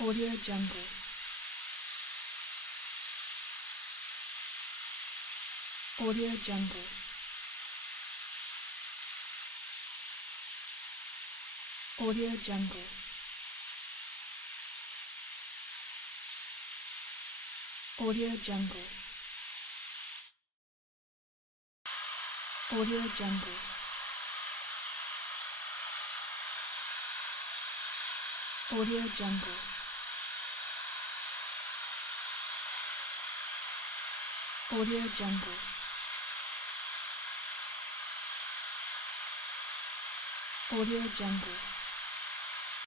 Audio Jungle. Audio Jungle. Audio Jungle. Audio Jungle. Audio Jungle. Audio Jungle. Audio Jungle. Audio Jungle.